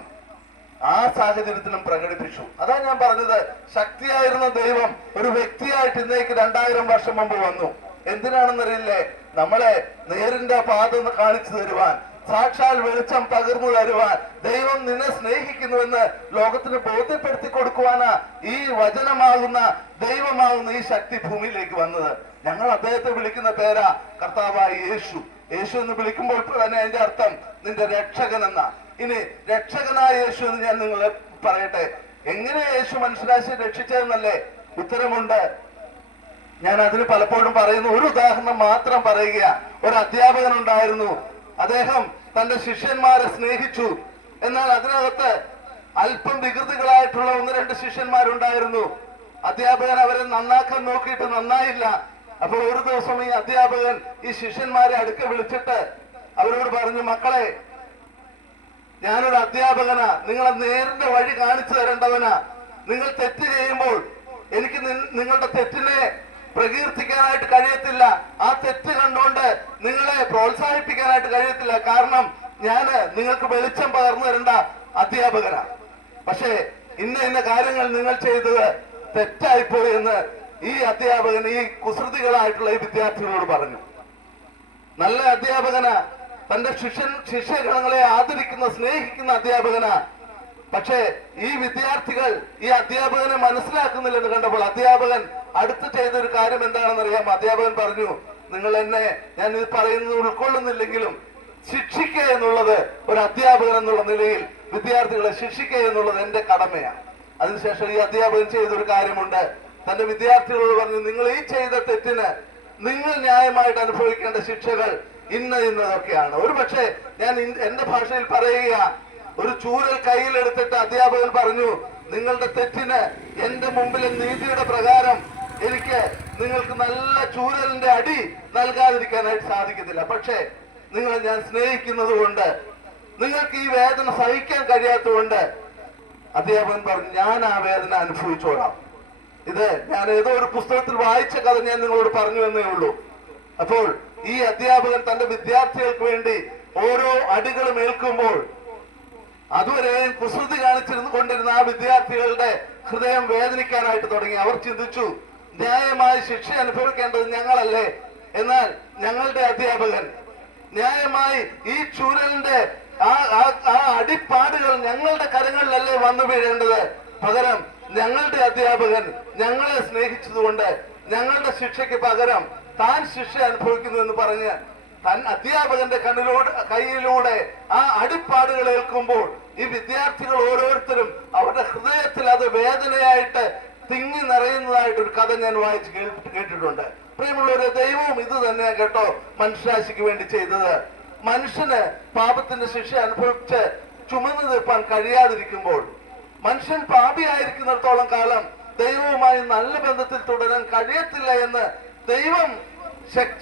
ആ സാഹചര്യത്തിലും പ്രകടിപ്പിച്ചു. അതാ ഞാൻ പറഞ്ഞത്, ശക്തിയായിരുന്ന ദൈവം ഒരു വ്യക്തിയായിട്ട് ഇന്നേക്ക് 2000 വർഷം മുമ്പ് വന്നു. എന്തിനാണെന്നറിയില്ലേ? നമ്മളെ നേരിന്റെ പാത കാണിച്ചു തരുവാൻ, സാക്ഷാൽ വെളിച്ചം പകർന്നു തരുവാൻ, ദൈവം നിന്നെ സ്നേഹിക്കുന്നുവെന്ന് ലോകത്തിന് ബോധ്യപ്പെടുത്തി കൊടുക്കുവാനാ ഈ വചനമാകുന്ന ദൈവമാകുന്ന ഈ ശക്തി ഭൂമിയിലേക്ക് വന്നത്. ഞങ്ങൾ അദ്ദേഹത്തെ വിളിക്കുന്ന പേരാ കർത്താവായ യേശു. യേശു എന്ന് വിളിക്കുമ്പോൾ തന്നെ അതിന്റെ അർത്ഥം നിന്റെ രക്ഷകൻ എന്നാ. ഇനി രക്ഷകനായ യേശു എന്ന് ഞാൻ നിങ്ങളെ പറയട്ടെ, എങ്ങനെ യേശു മനുഷ്യരാശിയെ രക്ഷിച്ചതെന്നല്ലേ? ഉത്തരമുണ്ട്. ഞാൻ അതിന് പലപ്പോഴും പറയുന്നു. ഒരു ഉദാഹരണം മാത്രം പറയുക. ഒരു അധ്യാപകൻ ഉണ്ടായിരുന്നു. അദ്ദേഹം തന്റെ ശിഷ്യന്മാരെ സ്നേഹിച്ചു. എന്നാൽ അതിനകത്ത് അല്പം വികൃതികളായിട്ടുള്ള 1-2 ശിഷ്യന്മാരുണ്ടായിരുന്നു. അധ്യാപകൻ അവരെ നന്നാക്കാൻ നോക്കിയിട്ട് നന്നായില്ല. അപ്പോൾ ഒരു ദിവസം ഈ അധ്യാപകൻ ഈ ശിഷ്യന്മാരെ അടുക്ക വിളിച്ചിട്ട് അവരോട് പറഞ്ഞു, മക്കളെ, ഞാനൊരു അധ്യാപകനാ, നിങ്ങളെ നേരിന്റെ വഴി കാണിച്ചു തരേണ്ടവനാ. നിങ്ങൾ തെറ്റ് ചെയ്യുമ്പോൾ എനിക്ക് നിങ്ങളുടെ തെറ്റിനെ പ്രകീർത്തിക്കാനായിട്ട് കഴിയത്തില്ല. ആ തെറ്റ് കണ്ടുകൊണ്ട് നിങ്ങളെ പ്രോത്സാഹിപ്പിക്കാനായിട്ട് കഴിയത്തില്ല. കാരണം ഞാന് നിങ്ങൾക്ക് വെളിച്ചം പകർന്നു തരേണ്ട അധ്യാപകനാ. പക്ഷേ ഇന്ന കാര്യങ്ങൾ നിങ്ങൾ ചെയ്തത് തെറ്റായിപ്പോയി എന്ന് ഈ അധ്യാപകൻ ഈ കുസൃതികളായിട്ടുള്ള ഈ വിദ്യാർത്ഥികളോട് പറഞ്ഞു. നല്ല അധ്യാപകനാ, തന്റെ ശിഷ്യഗണങ്ങളെ ആദരിക്കുന്ന സ്നേഹിക്കുന്ന അധ്യാപകനാ. പക്ഷേ ഈ വിദ്യാർത്ഥികൾ ഈ അധ്യാപകനെ മനസ്സിലാക്കുന്നില്ലെന്ന് കണ്ടപ്പോൾ അധ്യാപകൻ അടുത്ത് ചെയ്തൊരു കാര്യം എന്താണെന്ന് അറിയാം. അധ്യാപകൻ പറഞ്ഞു, നിങ്ങൾ എന്നെ ഞാൻ ഇത് പറയുന്നത് ഉൾക്കൊള്ളുന്നില്ലെങ്കിലും ശിക്ഷിക്കുക എന്നുള്ളത് ഒരു അധ്യാപകൻ എന്നുള്ള നിലയിൽ വിദ്യാർത്ഥികളെ ശിക്ഷിക്കുക എന്നുള്ളത് എന്റെ കടമയാണ്. അതിനുശേഷം ഈ അധ്യാപകൻ ചെയ്തൊരു കാര്യമുണ്ട്. തന്റെ വിദ്യാർത്ഥികളോട് പറഞ്ഞു, നിങ്ങൾ ഈ ചെയ്ത തെറ്റിന് നിങ്ങൾ ന്യായമായിട്ട് അനുഭവിക്കേണ്ട ശിക്ഷകൾ ഇന്നതൊക്കെയാണ്. ഒരു പക്ഷേ ഞാൻ എന്റെ ഭാഷയിൽ പറയുക, ഒരു ചൂരൽ കയ്യിലെടുത്തിട്ട് അധ്യാപകൻ പറഞ്ഞു, നിങ്ങളുടെ തെറ്റിന് എന്റെ മുമ്പിലെ നീതിയുടെ പ്രകാരം എനിക്ക് നിങ്ങൾക്ക് നല്ല ചൂരലിന്റെ അടി നൽകാതിരിക്കാനായിട്ട് സാധിക്കത്തില്ല. പക്ഷേ നിങ്ങളെ ഞാൻ സ്നേഹിക്കുന്നത് കൊണ്ട്, നിങ്ങൾക്ക് ഈ വേദന സഹിക്കാൻ കഴിയാത്തതുകൊണ്ട് അധ്യാപകൻ പറഞ്ഞു, ഞാൻ ആ വേദന അനുഭവിച്ചോളാം. ഇത് ഞാൻ ഏതോ ഒരു പുസ്തകത്തിൽ വായിച്ച കഥ ഞാൻ നിങ്ങളോട് പറഞ്ഞു എന്നേ ഉള്ളൂ. അപ്പോൾ ഈ അധ്യാപകൻ തന്റെ വിദ്യാർത്ഥികൾക്ക് വേണ്ടി ഓരോ അടികളും ഏൽക്കുമ്പോൾ അതുവരെയും കുസൃതി കാണിച്ചിരുന്നു കൊണ്ടിരുന്ന ആ വിദ്യാർത്ഥികളുടെ ഹൃദയം വേദനിക്കാനായിട്ട് തുടങ്ങി. അവർ ചിന്തിച്ചു, ന്യായമായി ശിക്ഷ അനുഭവിക്കേണ്ടത് ഞങ്ങളല്ലേ, എന്നാൽ ഞങ്ങളുടെ അധ്യാപകൻ ന്യായമായി ഈ ചൂരലിന്റെ ആ അടിപ്പാടുകൾ ഞങ്ങളുടെ കരങ്ങളിലല്ലേ വന്നു വീഴേണ്ടത്. പകരം ഞങ്ങളുടെ അധ്യാപകൻ ഞങ്ങളെ സ്നേഹിച്ചതുകൊണ്ട് ഞങ്ങളുടെ ശിക്ഷയ്ക്ക് പകരം താൻ ശിക്ഷ അനുഭവിക്കുന്നു എന്ന് പറഞ്ഞ് അധ്യാപകന്റെ കയ്യിലൂടെ ആ അടിപ്പാടുകൾ ഏൽക്കുമ്പോൾ ഈ വിദ്യാർത്ഥികൾ ഓരോരുത്തരും അവരുടെ ഹൃദയത്തിൽ അത് വേദനയായിട്ട് തിങ്ങി നിറയുന്നതായിട്ട് ഒരു കഥ ഞാൻ വായിച്ച് കേട്ടിട്ടുണ്ട്. പ്രിയമുള്ളവരെ, ദൈവവും ഇത് തന്നെ കേട്ടോ മനുഷ്യരാശിക്ക് വേണ്ടി ചെയ്തത്. മനുഷ്യന് പാപത്തിന്റെ ശിക്ഷ അനുഭവിച്ച് ചുമന്നു തീർപ്പാൻ കഴിയാതിരിക്കുമ്പോൾ, മനുഷ്യൻ പാപിയായിരിക്കുന്നിടത്തോളം കാലം ദൈവവുമായി നല്ല ബന്ധത്തിൽ തുടരാൻ കഴിയത്തില്ല എന്ന് ദൈവം,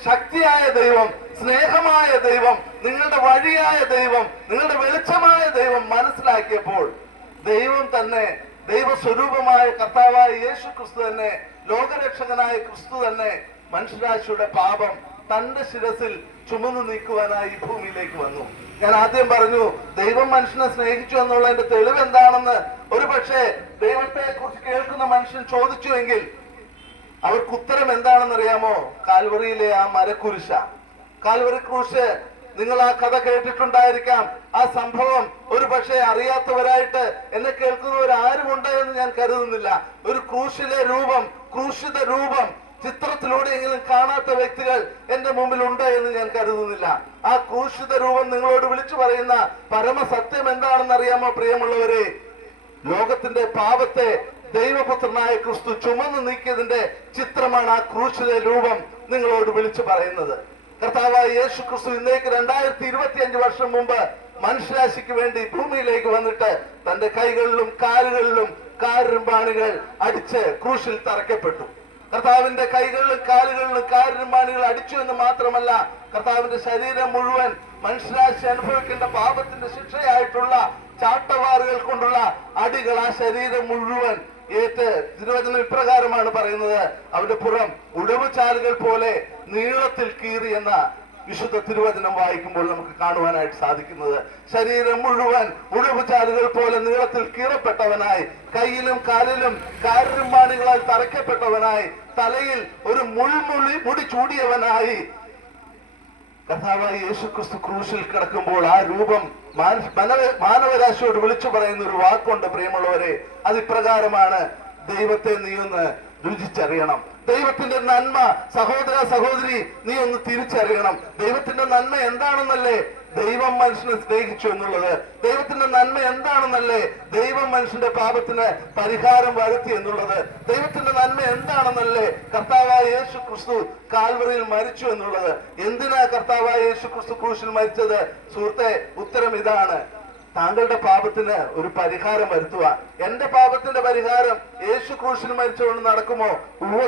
ശക്തിയായ ദൈവം, സ്നേഹമായ ദൈവം, നിങ്ങളുടെ വഴിയായ ദൈവം, നിങ്ങളുടെ വെളിച്ചമായ ദൈവം മനസ്സിലാക്കിയപ്പോൾ ദൈവം തന്നെ, ദൈവസ്വരൂപമായ കർത്താവായ യേശു ക്രിസ്തു തന്നെ, ലോകരക്ഷകനായ ക്രിസ്തു തന്നെ മനുഷ്യരാശിയുടെ പാപം തന്റെ ശിരസിൽ ചുമന്നു നീക്കുവാനായി ഈ ഭൂമിയിലേക്ക് വന്നു. ഞാൻ ആദ്യം പറഞ്ഞു, ദൈവം മനുഷ്യനെ സ്നേഹിച്ചു എന്നുള്ളതിന്റെ തെളിവ് എന്താണെന്ന് ഒരു പക്ഷേ ദൈവത്തെ കുറിച്ച് കേൾക്കുന്ന മനുഷ്യൻ ചോദിച്ചുവെങ്കിൽ അവർക്ക് ഉത്തരം എന്താണെന്ന് അറിയാമോ? കാൽവറിയിലെ ആ മരക്കുരിശ. കാൽവറി ക്രൂശ്, നിങ്ങൾ ആ കഥ കേട്ടിട്ടുണ്ടായിരിക്കാം. ആ സംഭവം ഒരു പക്ഷേ അറിയാത്തവരായിട്ട് എന്നെ കേൾക്കുന്നവർ ആരുമുണ്ട് എന്ന് ഞാൻ കരുതുന്നില്ല. ഒരു ക്രൂശിലെ രൂപം, ക്രൂശിത രൂപം ചിത്രത്തിലൂടെയെങ്കിലും കാണാത്ത വ്യക്തികൾ എന്റെ മുമ്പിൽ ഉണ്ട് എന്ന് ഞാൻ കരുതുന്നില്ല. ആ ക്രൂശിത രൂപം നിങ്ങളോട് വിളിച്ചു പറയുന്ന പരമസത്യം എന്താണെന്ന് അറിയാമോ പ്രിയമുള്ളവരെ? ലോകത്തിന്റെ പാപത്തെ ദൈവപുത്രനായ ക്രിസ്തു ചുമന്നു നീക്കിയതിന്റെ ചിത്രമാണ് ആ ക്രൂശിത രൂപം നിങ്ങളോട് വിളിച്ചു പറയുന്നത്. കർത്താവായ യേശു ക്രിസ്തു ഇന്നേക്ക് 2025 വർഷം മുമ്പ് മനുഷ്യരാശിക്ക് വേണ്ടി ഭൂമിയിലേക്ക് വന്നിട്ട് തന്റെ കൈകളിലും കാലുകളിലും കാരുമ്പാണികൾ അടിച്ച് ക്രൂശിൽ തറയ്ക്കപ്പെട്ടു. കർത്താവിന്റെ കൈകളിലും കാലുകളിലും കാരുമ്പാണികൾ അടിച്ചു എന്ന് മാത്രമല്ല, കർത്താവിന്റെ ശരീരം മുഴുവൻ മനുഷ്യരാശി അനുഭവിക്കേണ്ട പാപത്തിന്റെ ശിക്ഷയായിട്ടുള്ള ചാട്ടവാറുകൾ കൊണ്ടുള്ള അടികൾ ആ ശരീരം മുഴുവൻ ഏറ്റ്. തിരുവചനം ഇപ്രകാരമാണ് പറയുന്നത്, അവന്റെ പുറം ഉടവുചാലുകൾ പോലെ നീളത്തിൽ കീറി എന്ന വിശുദ്ധ തിരുവചനം വായിക്കുമ്പോൾ നമുക്ക് കാണുവാനായിട്ട് സാധിക്കുന്നത്. ശരീരം മുഴുവൻ ഉടവുചാലുകൾ പോലെ നീളത്തിൽ കീറപ്പെട്ടവനായി, കയ്യിലും കാലിലും കാരുമ്പാണികളാൽ തറയ്ക്കപ്പെട്ടവനായി, തലയിൽ ഒരു മുടി ചൂടിയവനായി കർത്താവായ യേശു ക്രിസ്തു ക്രൂശിൽ കിടക്കുമ്പോൾ ആ രൂപം മാനവരാശിയോട് വിളിച്ചു പറയുന്ന ഒരു വാക്കുണ്ട് പ്രിയമുള്ളവരെ. അതിപ്രകാരമാണ്, ദൈവത്തെ നീ ഒന്ന് രുചിച്ചറിയണം. ദൈവത്തിന്റെ നന്മ സഹോദര സഹോദരി നീ ഒന്ന് തിരിച്ചറിയണം. ദൈവത്തിന്റെ നന്മ എന്താണെന്നല്ലേ ദൈവം മനുഷ്യനെ സ്നേഹിച്ചു എന്നുള്ളത്. ദൈവത്തിന്റെ നന്മ എന്താണെന്നല്ലേ ദൈവം മനുഷ്യന്റെ പാപത്തിന് പരിഹാരം വരുത്തി എന്നുള്ളത്. ദൈവത്തിന്റെ നന്മ എന്താണെന്നല്ലേ കർത്താവായ യേശു ക്രിസ്തു കാൽവറിയിൽ മരിച്ചു എന്നുള്ളത്. എന്തിനാ കർത്താവായ യേശു ക്രിസ്തു ക്രൂശിൽ മരിച്ചത്? സുഹൃത്തെ, ഉത്തരം ഇതാണ്, താങ്കളുടെ പാപത്തിന് ഒരു പരിഹാരം വരുത്തുവാൻ. എന്റെ പാപത്തിന്റെ പരിഹാരം യേശു ക്രൂശിൽ മരിച്ചുകൊണ്ട് നടക്കുമോ?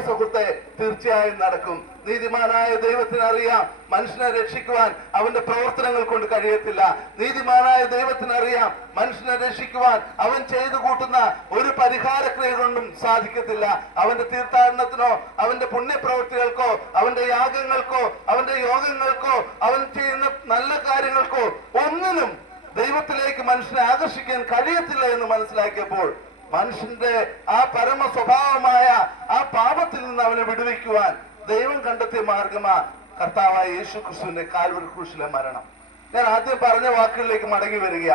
സുഹൃത്തെ, തീർച്ചയായും നടക്കും. നീതിമാനായ ദൈവത്തിന് അറിയാം, മനുഷ്യനെ രക്ഷിക്കുവാൻ അവന്റെ പ്രവർത്തനങ്ങൾ കൊണ്ട് കഴിയത്തില്ല. നീതിമാനായ ദൈവത്തിന് അറിയാം, മനുഷ്യനെ രക്ഷിക്കുവാൻ അവൻ ചെയ്തു കൂട്ടുന്ന ഒരു പരിഹാരക്രിയ കൊണ്ടും സാധിക്കത്തില്ല. അവന്റെ തീർത്ഥാടനത്തിനോ അവന്റെ പുണ്യപ്രവൃത്തികൾക്കോ അവന്റെ യാഗങ്ങൾക്കോ അവന്റെ യോഗങ്ങൾക്കോ അവൻ ചെയ്യുന്ന നല്ല കാര്യങ്ങൾക്കോ ഒന്നിനും ദൈവത്തിലേക്ക് മനുഷ്യനെ ആകർഷിക്കാൻ കഴിയത്തില്ല എന്ന് മനസ്സിലാക്കിയപ്പോൾ മനുഷ്യന്റെ ആ പരമ സ്വഭാവമായ ആ പാപത്തിൽ നിന്ന് അവനെ വിടുവിക്കുവാൻ ദൈവം കണ്ടെത്തിയ മാർഗമാ കർത്താവായ യേശു ക്രിസ്തുവിന്റെ കാൽവരി ക്രൂശിലെ മരണം. ഞാൻ ആദ്യം പറഞ്ഞ വാക്കുകളിലേക്ക് മടങ്ങി വരിക.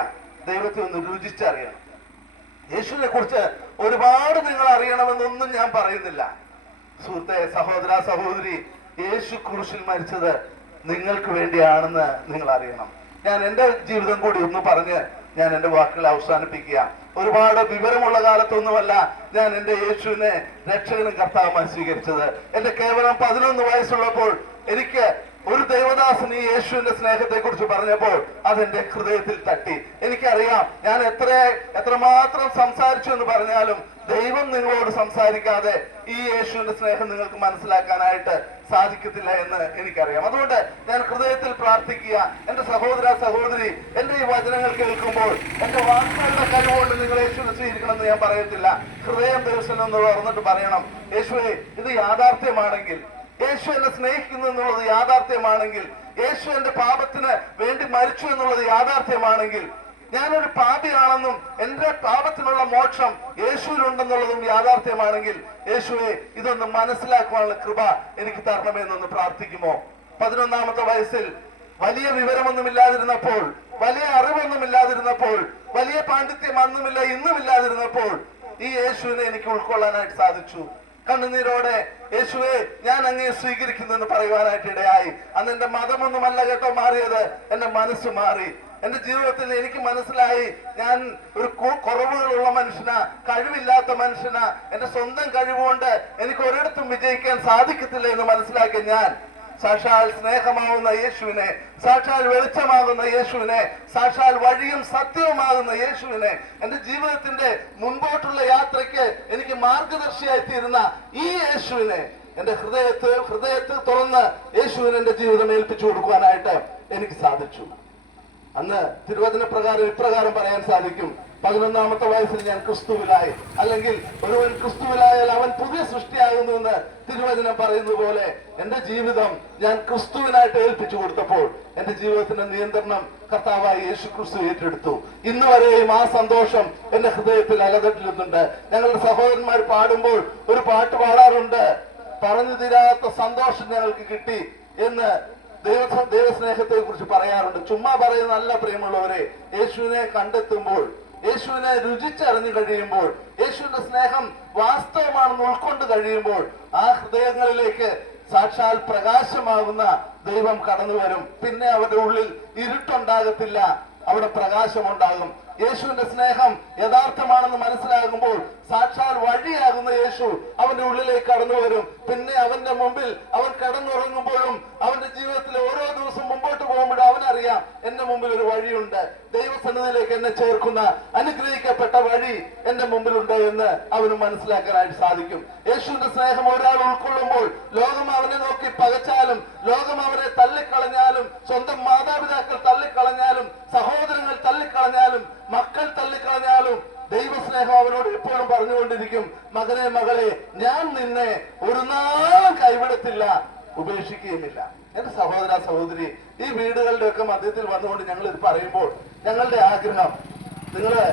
ദൈവത്തെ ഒന്ന് രുചിച്ചറിയണം. യേശുവിനെ കുറിച്ച് ഒരുപാട് നിങ്ങൾ അറിയണമെന്നൊന്നും ഞാൻ പറയുന്നില്ല. സുഹൃത്തെ, സഹോദര, സഹോദരി, യേശു ക്രൂശിൽ മരിച്ചത് നിങ്ങൾക്ക് വേണ്ടിയാണെന്ന് നിങ്ങൾ അറിയണം. ഞാൻ എന്റെ ജീവിതം കൂടി ഒന്ന് പറഞ്ഞ് ഞാൻ എന്റെ വാക്കുകൾ അവസാനിപ്പിക്കുക. ഒരുപാട് വിവരമുള്ള കാലത്തൊന്നുമല്ല ഞാൻ എന്റെ യേശുവിനെ രക്ഷകനും കർത്താവുമായി സ്വീകരിച്ചത്. എന്റെ കേവലം 11 വയസ്സുള്ളപ്പോൾ എനിക്ക് ഒരു ദേവദാസൻ ഈ യേശുവിന്റെ സ്നേഹത്തെ കുറിച്ച് പറഞ്ഞപ്പോൾ അതെന്റെ ഹൃദയത്തിൽ തട്ടി. എനിക്കറിയാം ഞാൻ എത്രമാത്രം സംസാരിച്ചു എന്ന് പറഞ്ഞാലും ദൈവം നിങ്ങളോട് സംസാരിക്കാതെ ഈ യേശുവിന്റെ സ്നേഹം നിങ്ങൾക്ക് മനസ്സിലാക്കാനായിട്ട് സാധിക്കത്തില്ല എന്ന് എനിക്കറിയാം. അതുകൊണ്ട് ഞാൻ ഹൃദയത്തിൽ പ്രാർത്ഥിക്കുക, എന്റെ സഹോദര, സഹോദരി, എന്റെ ഈ വചനങ്ങൾ കേൾക്കുമ്പോൾ എന്റെ വാക്കുകളുടെ കഴിവുകൊണ്ട് നിങ്ങൾ യേശുവിനെ സ്വീകരിക്കണമെന്ന് ഞാൻ പറയത്തില്ല. ഹൃദയം ദിവസം ഒന്ന് തുറന്നിട്ട് പറയണം, യേശുവേ, ഇത് യാഥാർത്ഥ്യമാണെങ്കിൽ, യേശു എന്നെ സ്നേഹിക്കുന്നു എന്നുള്ളത് യാഥാർത്ഥ്യമാണെങ്കിൽ, യേശു എന്റെ പാപത്തിന് വേണ്ടി മരിച്ചു എന്നുള്ളത് യാഥാർത്ഥ്യമാണെങ്കിൽ, ഞാനൊരു പാപിയാണെന്നും എന്റെ പാപത്തിനുള്ള മോക്ഷം യേശുവിലുണ്ടെന്നുള്ളതും യാഥാർത്ഥ്യമാണെങ്കിൽ, യേശുവെ, ഇതൊന്ന് മനസ്സിലാക്കുവാനുള്ള കൃപ എനിക്ക് തരണമെന്നൊന്ന് പ്രാർത്ഥിക്കുമോ? 11ാമത്തെ വയസ്സിൽ വലിയ വിവരമൊന്നുമില്ലാതിരുന്നപ്പോൾ, വലിയ അറിവൊന്നുമില്ലാതിരുന്നപ്പോൾ, വലിയ പാണ്ഡിത്യം അന്നുമില്ല ഇന്നുമില്ലാതിരുന്നപ്പോൾ ഈ യേശുവിനെ എനിക്ക് ഉൾക്കൊള്ളാനായിട്ട് സാധിച്ചു. കണ്ണുനീരോടെ യേശുവെ, ഞാൻ അങ്ങയെ സ്വീകരിക്കുന്നു എന്ന് പറയുവാനായിട്ട് ഇടയായി. അന്ന് എന്റെ മതമൊന്നുമല്ല കേട്ടോ മാറിയത്, എന്റെ മനസ്സ് മാറി. എന്റെ ജീവിതത്തിൽ എനിക്ക് മനസ്സിലായി ഞാൻ ഒരു കുറവുകളുള്ള മനുഷ്യനാ, കഴിവില്ലാത്ത മനുഷ്യനാ. എന്റെ സ്വന്തം കഴിവുകൊണ്ട് എനിക്ക് ഒരിടത്തും വിജയിക്കാൻ സാധിക്കത്തില്ല എന്ന് മനസ്സിലാക്കിയ ഞാൻ സാക്ഷാൽ സ്നേഹമാവുന്ന യേശുവിനെ, സാക്ഷാൽ വെളിച്ചമാകുന്ന യേശുവിനെ, സാക്ഷാൽ വഴിയും സത്യവുമാകുന്ന യേശുവിനെ, എന്റെ ജീവിതത്തിന്റെ മുൻപോട്ടുള്ള യാത്രയ്ക്ക് എനിക്ക് മാർഗദർശിയായി തീരുന്ന ഈ യേശുവിനെ എന്റെ ഹൃദയത്തിൽ തുറന്ന് യേശുവിനെ എന്റെ ജീവിതം ഏൽപ്പിച്ചു കൊടുക്കുവാനായിട്ട് എനിക്ക് സാധിച്ചു. അന്ന് തിരുവചന പ്രകാരം ഇപ്രകാരം പറയാൻ സാധിക്കും, 11ാമത്തെ വയസ്സിൽ ഞാൻ ക്രിസ്തുവിലായി, അല്ലെങ്കിൽ ഒരുവൻ ക്രിസ്തുവിലായാൽ അവൻ പുതിയ സൃഷ്ടിയാകുന്നു എന്ന് തിരുവചനം പറയുന്നത് പോലെ എന്റെ ജീവിതം ഞാൻ ക്രിസ്തുവിനായിട്ട് ഏൽപ്പിച്ചു കൊടുത്തപ്പോൾ എന്റെ ജീവിതത്തിന്റെ നിയന്ത്രണം കർത്താവായ യേശു ക്രിസ്തു ഏറ്റെടുത്തു. ഇന്ന് വരെയും ആ സന്തോഷം എന്റെ ഹൃദയത്തിൽ അലതട്ടിലുന്നുണ്ട്. ഞങ്ങളുടെ സഹോദരന്മാർ പാടുമ്പോൾ ഒരു പാട്ട് പാടാറുണ്ട്, പറഞ്ഞു തീരാത്ത സന്തോഷം ഞങ്ങൾക്ക് കിട്ടി എന്ന് ദൈവസ്നേഹത്തെ കുറിച്ച് പറയാറുണ്ട്. ചുമ്മാ പറയുന്നതല്ല പ്രിയമുള്ളവരെ. യേശുവിനെ കണ്ടെത്തുമ്പോൾ, യേശുവിനെ രുചിച്ചറിഞ്ഞു കഴിയുമ്പോൾ, യേശുവിന്റെ സ്നേഹം വാസ്തവമാണെന്ന് ഉൾക്കൊണ്ട് കഴിയുമ്പോൾ ആ ഹൃദയങ്ങളിലേക്ക് സാക്ഷാൽ പ്രകാശമാകുന്ന ദൈവം കടന്നു വരും. പിന്നെ അവരുടെ ഉള്ളിൽ ഇരുട്ടുണ്ടാകത്തില്ല, അവിടെ പ്രകാശമുണ്ടാകും. യേശുവിന്റെ സ്നേഹം യഥാർത്ഥമാണെന്ന് മനസ്സിലാകുമ്പോൾ സാക്ഷാൽ വഴിയാകുന്ന യേശു അവന്റെ ഉള്ളിലേക്ക് കടന്നു വരും. പിന്നെ അവന്റെ മുമ്പിൽ അവൻ കടന്നുറങ്ങുമ്പോഴും അവന്റെ ജീവിതത്തിലെ ഓരോ ദിവസം മുമ്പോട്ട് പോകുമ്പോഴും അവനറിയാം എന്റെ മുമ്പിൽ ഒരു വഴിയുണ്ട്, ദൈവസന്നിധിയിലേക്ക് എന്നെ ചേർക്കുന്ന അനുഗ്രഹിക്കപ്പെട്ട വഴി എന്റെ മുമ്പിലുണ്ട് എന്ന് അവന് മനസ്സിലാക്കാനായിട്ട് സാധിക്കും. യേശുവിന്റെ സ്നേഹം ഒരാൾ ഉൾക്കൊള്ളുമ്പോൾ ലോകം അവനെ നോക്കി പകച്ചാലും, ലോകം അവനെ തള്ളിക്കളഞ്ഞാലും, സ്വന്തം മാതാപിതാക്കൾ തള്ളിക്കളഞ്ഞാലും, സഹോദരങ്ങൾ തള്ളിക്കളഞ്ഞാലും, മക്കൾ തള്ളിക്കളഞ്ഞാലും ദൈവസ്നേഹം അവനോട് എപ്പോഴും പറഞ്ഞുകൊണ്ടിരിക്കും, മകനെ, മകളെ, ഞാൻ നിന്നെ ഒരു നാളും കൈവിടത്തില്ല, ഉപേക്ഷിക്കുകയുമില്ല. എന്റെ സഹോദര, സഹോദരി, ഈ വീടുകളുടെ ഒക്കെ മധ്യത്തിൽ വന്നുകൊണ്ട് ഞങ്ങൾ ഇത് പറയുമ്പോൾ ഞങ്ങളുടെ ആഗ്രഹം നിങ്ങള്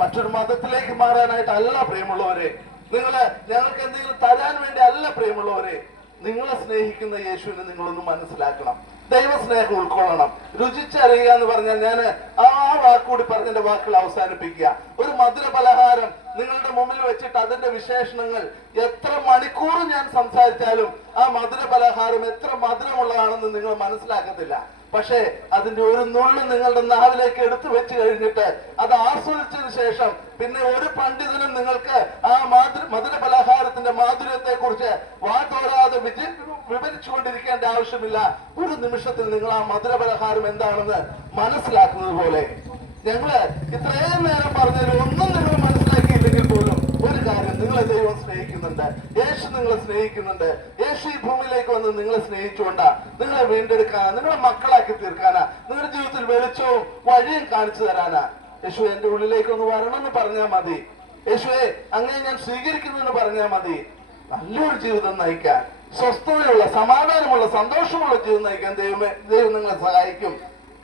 മറ്റൊരു മതത്തിലേക്ക് മാറാനായിട്ടല്ല പ്രിയമുള്ളവരെ, ഞങ്ങൾക്ക് എന്തെങ്കിലും തരാൻ വേണ്ടി അല്ല പ്രിയമുള്ളവരെ. നിങ്ങളെ സ്നേഹിക്കുന്ന യേശുവിനെ നിങ്ങളൊന്ന് മനസ്സിലാക്കണം, ദൈവസ്നേഹം ഉൾക്കൊള്ളണം. രുചിച്ചറിയുക എന്ന് പറഞ്ഞാൽ ഞാൻ ആ വാക്കുകൂടി പറഞ്ഞതിന്റെ വാക്കുകൾ അവസാനിപ്പിക്കുക. ഒരു മധുര പലഹാരം നിങ്ങളുടെ മുമ്പിൽ വെച്ചിട്ട് അതിന്റെ വിശേഷണങ്ങൾ എത്ര മണിക്കൂർ ഞാൻ സംസാരിച്ചാലും ആ മധുര പലഹാരം എത്ര മധുരമുള്ളതാണെന്ന് നിങ്ങൾ മനസ്സിലാക്കത്തില്ല. പക്ഷേ അതിന്റെ ഒരു നുള്ളു നിങ്ങളുടെ നാവിലേക്ക് എടുത്തു വെച്ച് കഴിഞ്ഞിട്ട് അത് ആസ്വദിച്ചതിന് ശേഷം പിന്നെ ഒരു പണ്ഡിതനും നിങ്ങൾക്ക് ആ മധുര പലഹാരത്തിന്റെ മാധുര്യത്തെ കുറിച്ച് വാതോരാതെ വിവരിച്ചുകൊണ്ടിരിക്കേണ്ട ആവശ്യമില്ല. ഒരു നിമിഷത്തിൽ നിങ്ങൾ ആ മധുര പലഹാരം എന്താണെന്ന് മനസ്സിലാക്കുന്നത് പോലെ ഞങ്ങള് ഇത്രയും നേരം പറഞ്ഞതിൽ ഒന്നും നിങ്ങൾ മനസ്സിലാക്കിയില്ലെങ്കിൽ പോലും ഒരു കാര്യം, നിങ്ങളെ ദൈവം സ്നേഹിക്കുന്നുണ്ട്, യേശു നിങ്ങളെ സ്നേഹിക്കുന്നുണ്ട്. യേശു ഈ ഭൂമിയിലേക്ക് വന്ന് നിങ്ങളെ സ്നേഹിച്ചുകൊണ്ടാ, നിങ്ങളെ വീണ്ടെടുക്കാനാ, നിങ്ങളെ മക്കളാക്കി തീർക്കാനാ, നിങ്ങളുടെ ജീവിതത്തിൽ വെളിച്ചവും വഴിയും കാണിച്ചു തരാനാ. യേശു എന്റെ ഉള്ളിലേക്ക് ഒന്ന് വരണമെന്ന് പറഞ്ഞാൽ മതി, യേശുവെ അങ്ങനെ ഞാൻ സ്വീകരിക്കുന്നു എന്ന് പറഞ്ഞാൽ മതി. നല്ലൊരു ജീവിതം നയിക്കാൻ, സ്വസ്ഥതയുള്ള, സമാധാനമുള്ള, സന്തോഷമുള്ള ജീവിതം നയിക്കാൻ ദൈവം നിങ്ങളെ സഹായിക്കും.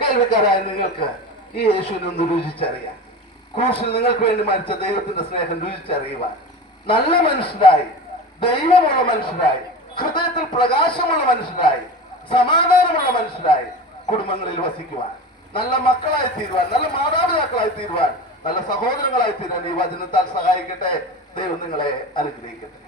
കേൾവിക്കാരായ നിങ്ങൾക്ക് ഈ യേശുവിനെ ഒന്ന് രുചിച്ചറിയാം. ക്രൂശിൽ നിങ്ങൾക്ക് വേണ്ടി മരിച്ച ദൈവത്തിന്റെ സ്നേഹം രുചിച്ചറിയുവാൻ, നല്ല മനുഷ്യരായി, ദൈവമുള്ള മനുഷ്യരായി, ഹൃദയത്തിൽ പ്രകാശമുള്ള മനുഷ്യരായി, സമാധാനമുള്ള മനുഷ്യരായി കുടുംബങ്ങളിൽ വസിക്കുവാൻ, നല്ല മക്കളായി തീരുവാൻ, നല്ല മാതാപിതാക്കളായി തീരുവാൻ, നല്ല സഹോദരങ്ങളായി തീരാൻ ഈ വചനത്താൽ സഹായിക്കട്ടെ. ദൈവം നിങ്ങളെ അനുഗ്രഹിക്കട്ടെ.